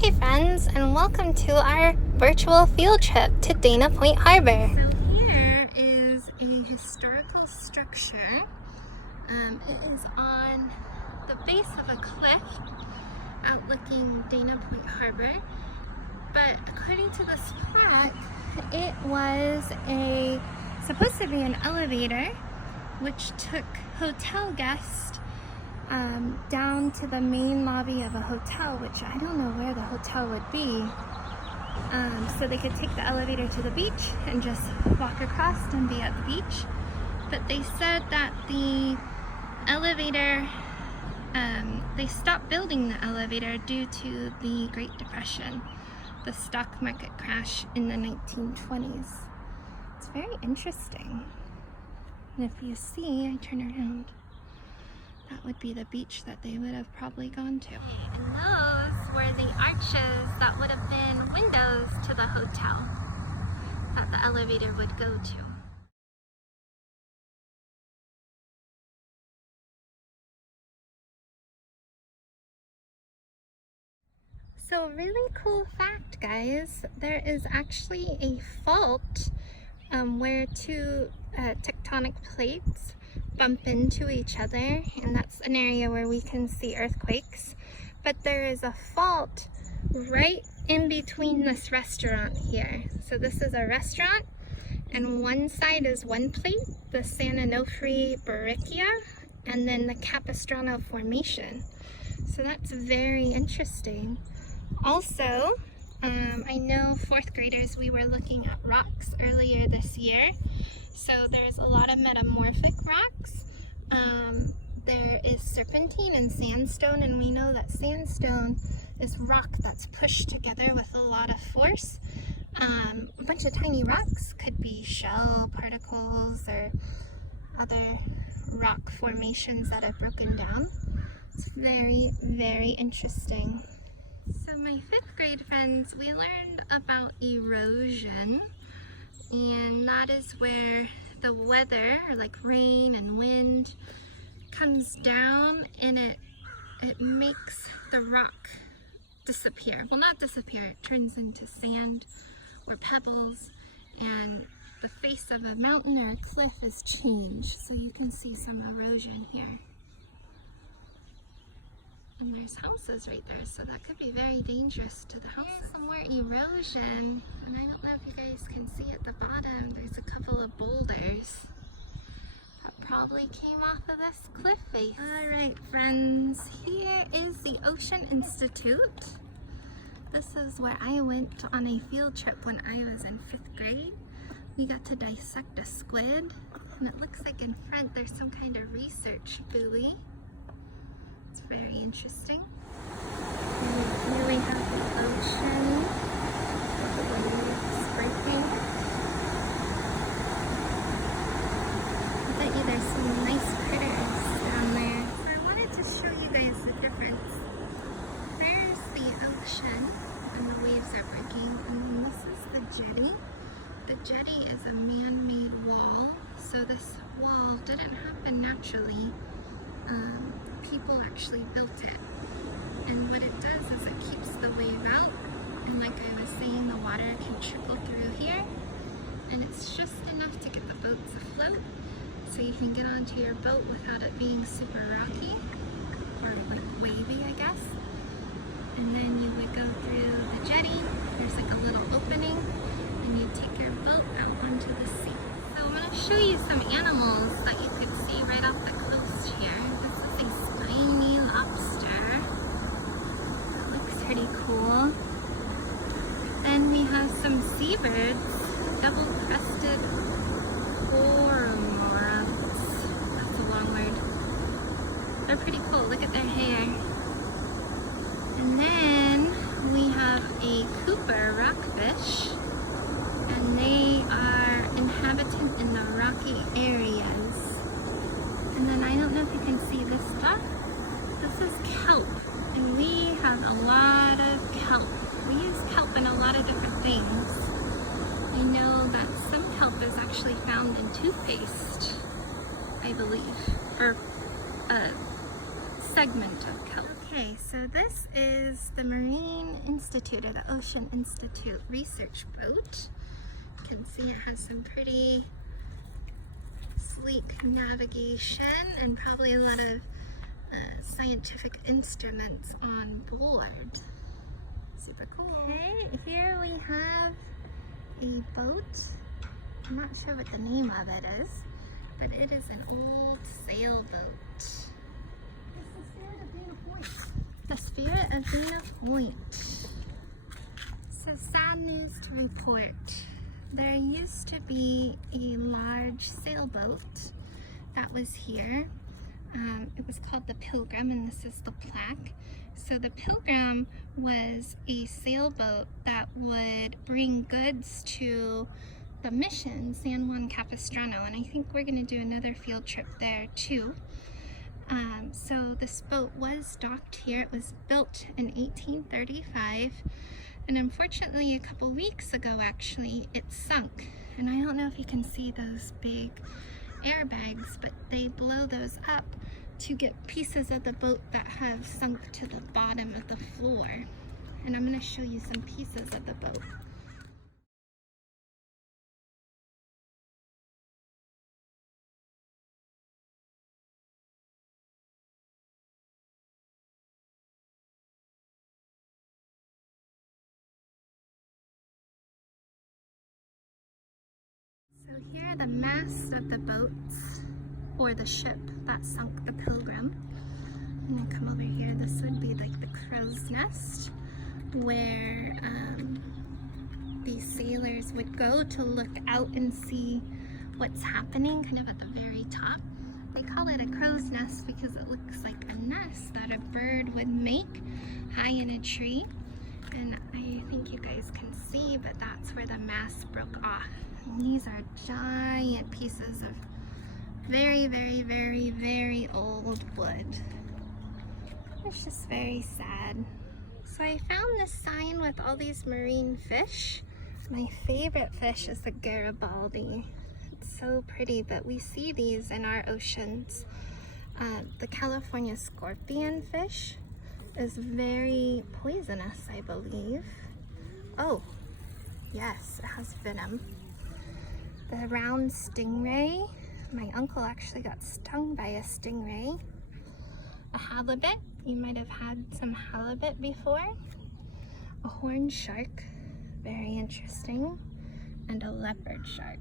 Hi friends, and welcome to our virtual field trip to Dana Point Harbor. So here is a historical structure. It is on the base of a cliff outlooking Dana Point Harbor. But according to this plaque, it was supposed to be an elevator which took hotel guests down to the main lobby of a hotel, which I don't know where the hotel would be. So they could take the elevator to the beach and just walk across and be at the beach. But they said that the elevator, they stopped building the elevator due to the Great Depression, the stock market crash in the 1920s. It's very interesting. And if you see, I turn around, that would be the beach that they would have probably gone to. And those were the arches that would have been windows to the hotel that the elevator would go to. So a really cool fact, guys, there is actually a fault where two tectonic plates bump into each other, and that's an area where we can see earthquakes. But there is a fault right in between this restaurant here. So this is a restaurant, and one side is one plate, the San Onofre Breccia, and then the Capistrano Formation. So that's very interesting. Also, I know fourth graders, we were looking at rocks earlier this year. So there's a lot of metamorphic rocks. There is serpentine and sandstone, and we know that sandstone is rock that's pushed together with a lot of force. A bunch of tiny rocks, could be shell particles or other rock formations that have broken down. It's very, very interesting. So my fifth grade friends, we learned about erosion, and that is where the weather, or like rain and wind, comes down and it makes the rock disappear. Well, not disappear, it turns into sand or pebbles, and the face of a mountain or a cliff is changed. So you can see some erosion here. And there's houses right there, so that could be very dangerous to the houses. Here's some more erosion, and I don't know if you guys can see at the bottom, there's a couple of boulders that probably came off of this cliff face. Alright friends, here is the Ocean Institute. This is where I went on a field trip when I was in 5th grade. We got to dissect a squid, and it looks like in front there's some kind of research buoy. It's very interesting. And here we have the ocean with the waves breaking. I bet you there's some nice critters down there. So I wanted to show you guys the difference. There's the ocean and the waves are breaking, and then this is the jetty. The jetty is a man-made wall, so this wall didn't happen naturally. People actually built it, and what it does is it keeps the wave out, and like I was saying, the water can trickle through here, and it's just enough to get the boats afloat so you can get onto your boat without it being super rocky or like wavy, I guess. And then you would go through the jetty. There's like a little opening, and you take your boat out onto the sea. So I'm going to show you some animals that you could see right off the coast here. Spiny lobster. That looks pretty cool. Then we have some seabirds, double-crested cormorants. That's a long word. They're pretty cool. Look at their hair. And then we have a Cooper rockfish, and they are inhabitant in the rocky areas. And then I don't know if you can see this stuff. This is kelp, and we have a lot of kelp. We use kelp in a lot of different things. I know that some kelp is actually found in toothpaste, I believe, or a segment of kelp. Okay, so this is the Marine Institute. Institute, or the Ocean Institute research boat. You can see it has some pretty sleek navigation and probably a lot of scientific instruments on board. Super cool. Okay, here we have a boat. I'm not sure what the name of it is, but it is an old sailboat. The Spirit of Dana Point. So sad news to report. There used to be a large sailboat that was here. It was called the Pilgrim, and this is the plaque. So the Pilgrim was a sailboat that would bring goods to the mission, San Juan Capistrano, and I think we're going to do another field trip there too. So this boat was docked here. It was built in 1835, and unfortunately a couple weeks ago actually it sunk. And I don't know if you can see those big airbags, but they blow those up to get pieces of the boat that have sunk to the bottom of the floor. And I'm going to show you some pieces of the boat. So here are the masts of the boats, or the ship that sunk the Pilgrim. I'm gonna come over here. This would be like the crow's nest, where these sailors would go to look out and see what's happening, kind of at the very top. They call it a crow's nest because it looks like a nest that a bird would make high in a tree. And I think you guys can see, but that's where the mast broke off. And these are giant pieces of very, very, very, very old wood. It's just very sad. So I found this sign with all these marine fish. My favorite fish is the Garibaldi. It's so pretty, but we see these in our oceans. The California scorpion fish is very poisonous, I believe. Oh, yes, it has venom. The round stingray. My uncle actually got stung by a stingray. A halibut. You might have had some halibut before. A horned shark. Very interesting. And a leopard shark.